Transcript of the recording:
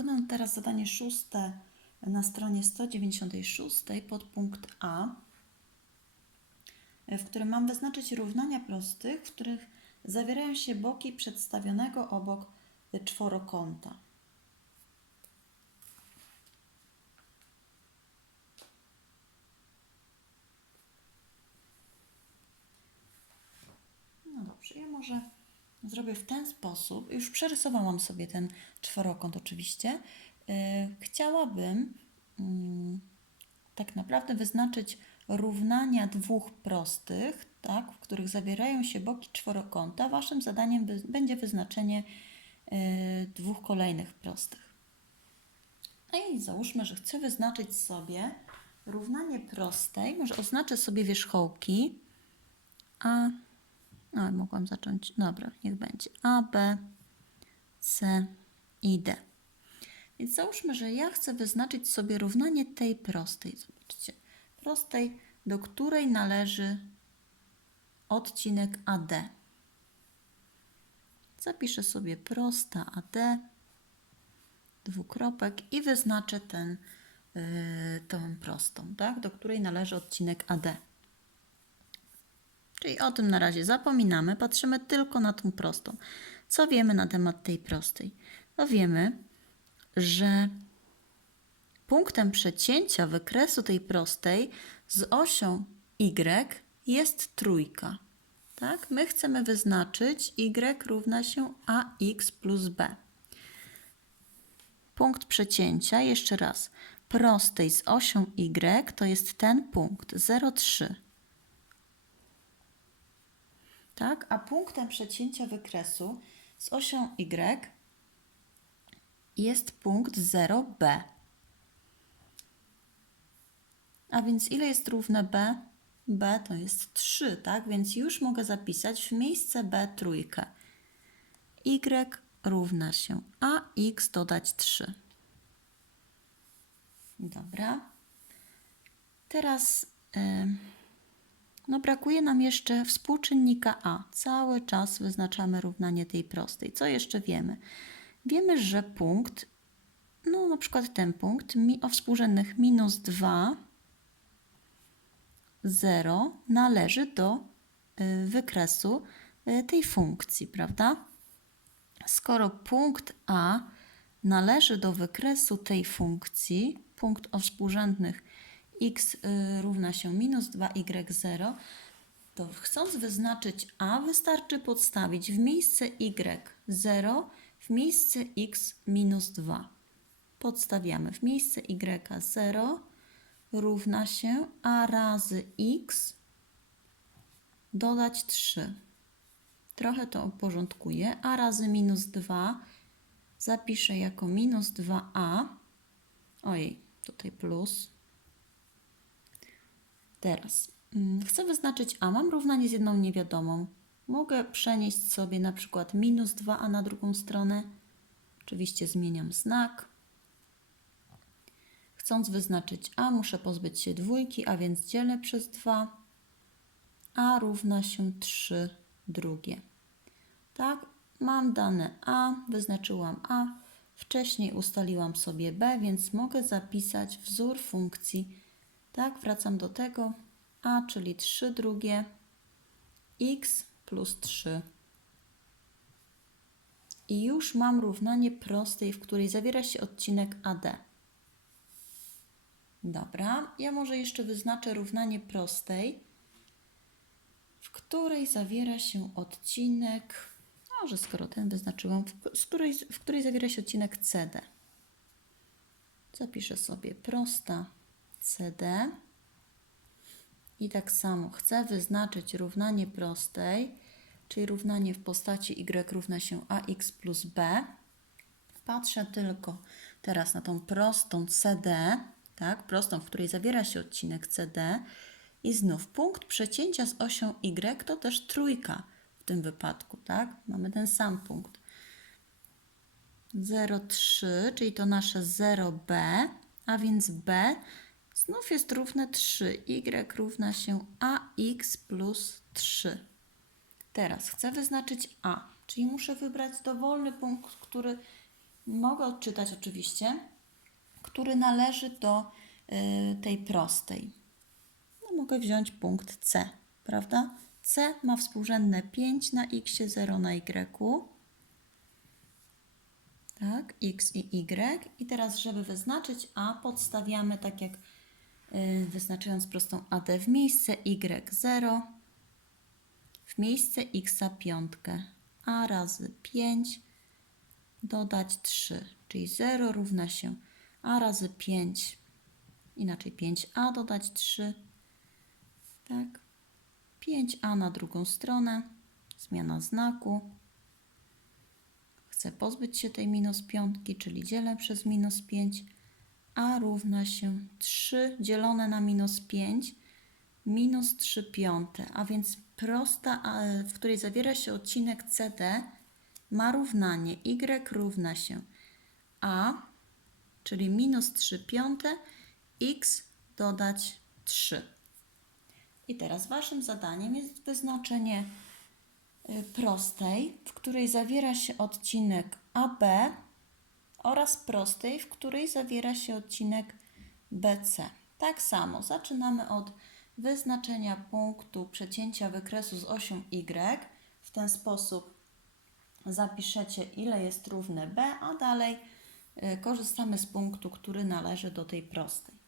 wykonam teraz zadanie szóste na stronie 196 podpunkt A, w którym mam wyznaczyć równania prostych, w których zawierają się boki przedstawionego obok czworokąta. No dobrze, ja może zrobię w ten sposób. Już przerysowałam sobie ten czworokąt oczywiście. Yy, Chciałabym mm, tak naprawdę wyznaczyć równania dwóch prostych, tak, w których zawierają się boki czworokąta. Waszym zadaniem będzie wyznaczenie yy, dwóch kolejnych prostych. No i załóżmy, że chcę wyznaczyć sobie równanie prostej. Może oznaczę sobie wierzchołki a no, mogłam zacząć. Dobra, niech będzie. A, B, C i D. Więc załóżmy, że ja chcę wyznaczyć sobie równanie tej prostej. Zobaczcie. Prostej, do której należy odcinek AD. Zapiszę sobie prosta AD, dwukropek i wyznaczę ten, yy, tą prostą, tak? do której należy odcinek AD. Czyli o tym na razie zapominamy, patrzymy tylko na tą prostą. Co wiemy na temat tej prostej? No wiemy, że punktem przecięcia wykresu tej prostej z osią y jest trójka. Tak? My chcemy wyznaczyć y równa się ax plus b. Punkt przecięcia, jeszcze raz, prostej z osią y to jest ten punkt 0,3 tak? A punktem przecięcia wykresu z osią y jest punkt 0b. A więc ile jest równe b? b to jest 3, tak? Więc już mogę zapisać w miejsce b trójkę. y równa się ax dodać 3. Dobra. Teraz... Yy, no brakuje nam jeszcze współczynnika a. Cały czas wyznaczamy równanie tej prostej. Co jeszcze wiemy? Wiemy, że punkt, no na przykład ten punkt mi, o współrzędnych minus 2, 0 należy do y, wykresu y, tej funkcji, prawda? Skoro punkt a należy do wykresu tej funkcji, punkt o współrzędnych x y, równa się minus 2y0, to chcąc wyznaczyć a, wystarczy podstawić w miejsce y 0, w miejsce x minus 2. Podstawiamy w miejsce y 0 równa się a razy x dodać 3. Trochę to uporządkuję. a razy minus 2 zapiszę jako minus 2a. Ojej, tutaj plus Teraz mm, chcę wyznaczyć a. Mam równanie z jedną niewiadomą. Mogę przenieść sobie na przykład minus 2a na drugą stronę. Oczywiście zmieniam znak. Chcąc wyznaczyć a, muszę pozbyć się dwójki, a więc dzielę przez 2. a równa się 3 drugie. Tak, mam dane a, wyznaczyłam a. Wcześniej ustaliłam sobie b, więc mogę zapisać wzór funkcji tak, wracam do tego. A, czyli 3 drugie, x plus 3. I już mam równanie prostej, w której zawiera się odcinek AD. Dobra, ja może jeszcze wyznaczę równanie prostej, w której zawiera się odcinek, może skoro ten wyznaczyłam, w, której, w której zawiera się odcinek CD. Zapiszę sobie prosta CD. I tak samo chcę wyznaczyć równanie prostej, czyli równanie w postaci y równa się ax plus b. Patrzę tylko teraz na tą prostą CD, tak, prostą, w której zawiera się odcinek CD i znów punkt przecięcia z osią y to też trójka w tym wypadku, tak? Mamy ten sam punkt. 0,3, czyli to nasze 0b, a więc b Znów jest równe 3. y równa się ax plus 3. Teraz chcę wyznaczyć a, czyli muszę wybrać dowolny punkt, który mogę odczytać oczywiście, który należy do y, tej prostej. No, mogę wziąć punkt C, prawda? C ma współrzędne 5 na x, 0 na y. Tak, x i y. I teraz, żeby wyznaczyć a, podstawiamy tak jak wyznaczając prostą AD w miejsce y0, w miejsce x piątkę. a razy 5 dodać 3, czyli 0 równa się a razy 5, inaczej 5a dodać 3, tak, 5a na drugą stronę, zmiana znaku. Chcę pozbyć się tej minus piątki, czyli dzielę przez minus 5, a równa się 3 dzielone na minus 5, minus 3 piąte, a więc prosta, w której zawiera się odcinek CD, ma równanie y równa się a, czyli minus 3 piąte, x dodać 3. I teraz Waszym zadaniem jest wyznaczenie y, prostej, w której zawiera się odcinek AB oraz prostej, w której zawiera się odcinek BC. Tak samo zaczynamy od wyznaczenia punktu przecięcia wykresu z osią Y. W ten sposób zapiszecie, ile jest równe B, a dalej y, korzystamy z punktu, który należy do tej prostej.